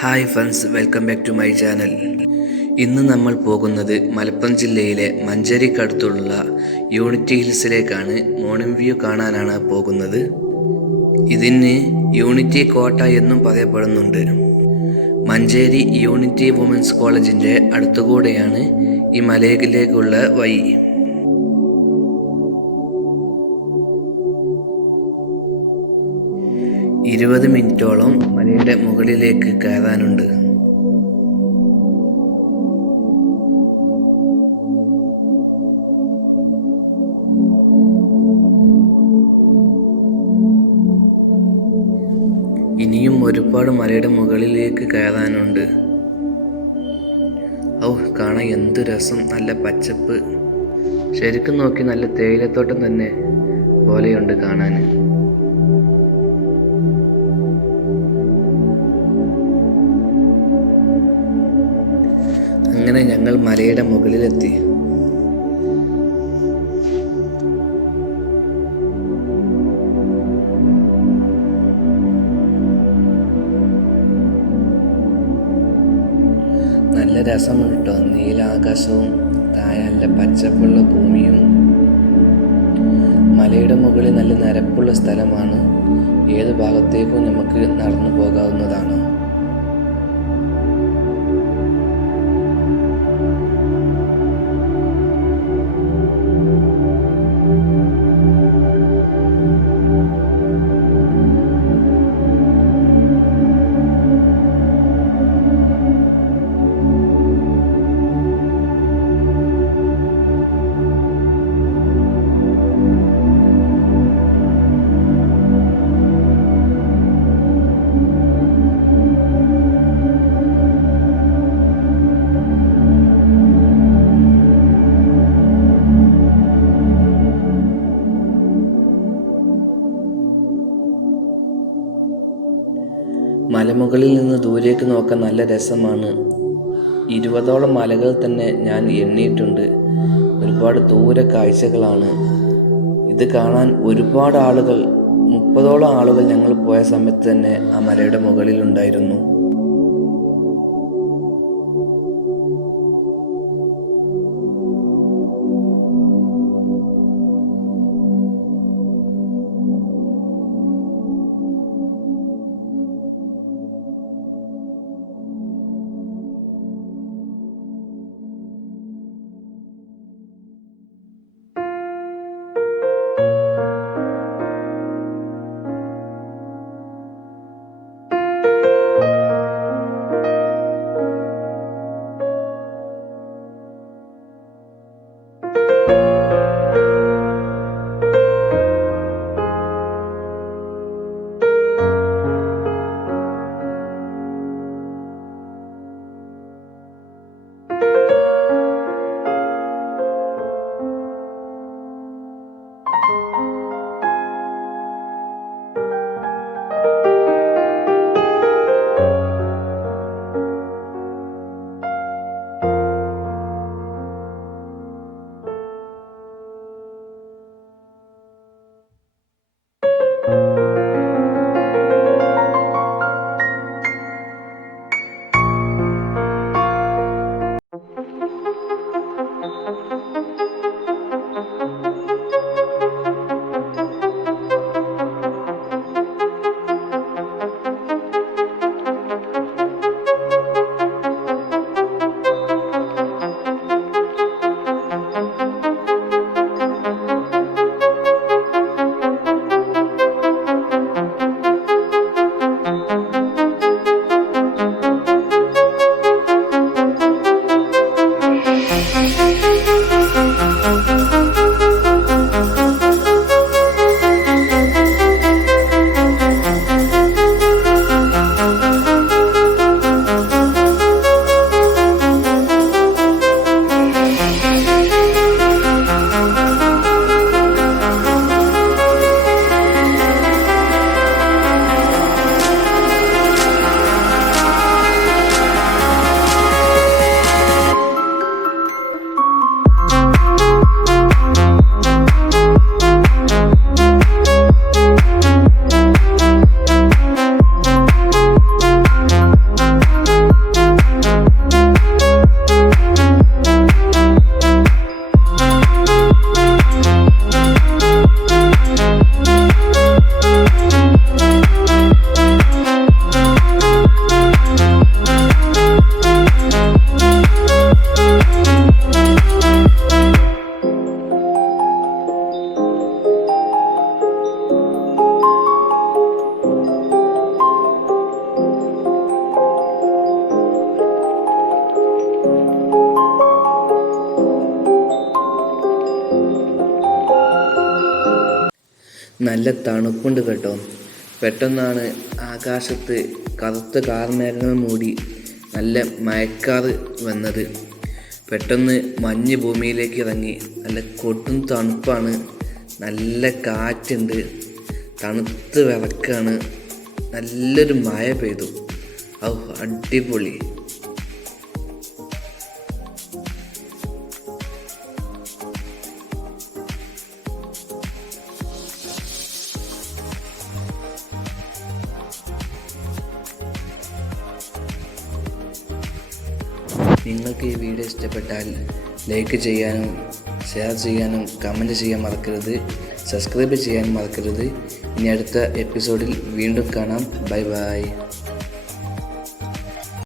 Hi friends, welcome back to my channel. ഇന്ന് നമ്മൾ പോകുന്നത് മലപ്പുറം ജില്ലയിലെ മഞ്ചേരിക്കടുത്തുള്ള യൂണിറ്റി ഹിൽസിലേക്കാണ്. മോർണിംഗ് വ്യൂ കാണാനാണ് പോകുന്നത്. ഇതിന് യൂണിറ്റി കോട്ട എന്നും പറയപ്പെടുന്നുണ്ട്. മഞ്ചേരി യൂണിറ്റി വുമൻസ് കോളേജിൻ്റെ അടുത്തുകൂടെയാണ് ഈ മലയിലേക്കുള്ള വഴി. 20 മിനിറ്റോളം മലയുടെ മുകളിലേക്ക് കയറാനുണ്ട്. ഇനിയും ഒരുപാട് മലയുടെ മുകളിലേക്ക് കയറാനുണ്ട്. കാണാൻ എന്തു രസം! നല്ല പച്ചപ്പ്. ശരിക്കും നോക്കി നല്ല തേയിലത്തോട്ടം തന്നെ പോലെയുണ്ട് കാണാൻ. അങ്ങനെ ഞങ്ങൾ മലയുടെ മുകളിലെത്തി. നല്ല രസമാണ് കേട്ടോ. നീലാകാശവും താഴെ നല്ല പച്ചപ്പുള്ള ഭൂമിയും. മലയുടെ മുകളിൽ നല്ല നിരപ്പുള്ള സ്ഥലമാണ്. ഏത് ഭാഗത്തേക്കും നമുക്ക് നടന്നു പോകാവുന്നതാണ്. മലമുകളിൽ നിന്ന് ദൂരേക്ക് നോക്കാൻ നല്ല രസമാണ്. 20ഓളം മലകൾ തന്നെ ഞാൻ എണ്ണിയിട്ടുണ്ട്. ഒരുപാട് ദൂര കാഴ്ചകളാണ്. ഇത് കാണാൻ ഒരുപാട് ആളുകൾ, 30ഓളം ആളുകൾ ഞങ്ങൾ പോയ സമയത്ത് തന്നെ ആ മലയുടെ മുകളിൽ ഉണ്ടായിരുന്നു. നല്ല തണുപ്പുണ്ട് കേട്ടോ. പെട്ടെന്നാണ് ആകാശത്ത് കറുത്ത കാർമേഘങ്ങൾ മൂടി നല്ല മഴക്കാറ് വന്നത്. പെട്ടെന്ന് മഞ്ഞ് ഭൂമിയിലേക്ക് ഇറങ്ങി. നല്ല കൊടും തണുപ്പാണ്, നല്ല കാറ്റുണ്ട്, തണുത്ത് വിറക്കാണ്. നല്ലൊരു മഴ പെയ്തു. അടിപൊളി. നിങ്ങൾക്ക് ഈ വീഡിയോ ഇഷ്ടപ്പെട്ടാൽ ലൈക്ക് ചെയ്യാനും ഷെയർ ചെയ്യാനും കമൻറ്റ് ചെയ്യാൻ മറക്കരുത്. സബ്സ്ക്രൈബ് ചെയ്യാൻ മറക്കരുത്. ഇനി അടുത്ത എപ്പിസോഡിൽ വീണ്ടും കാണാം. Bye bye.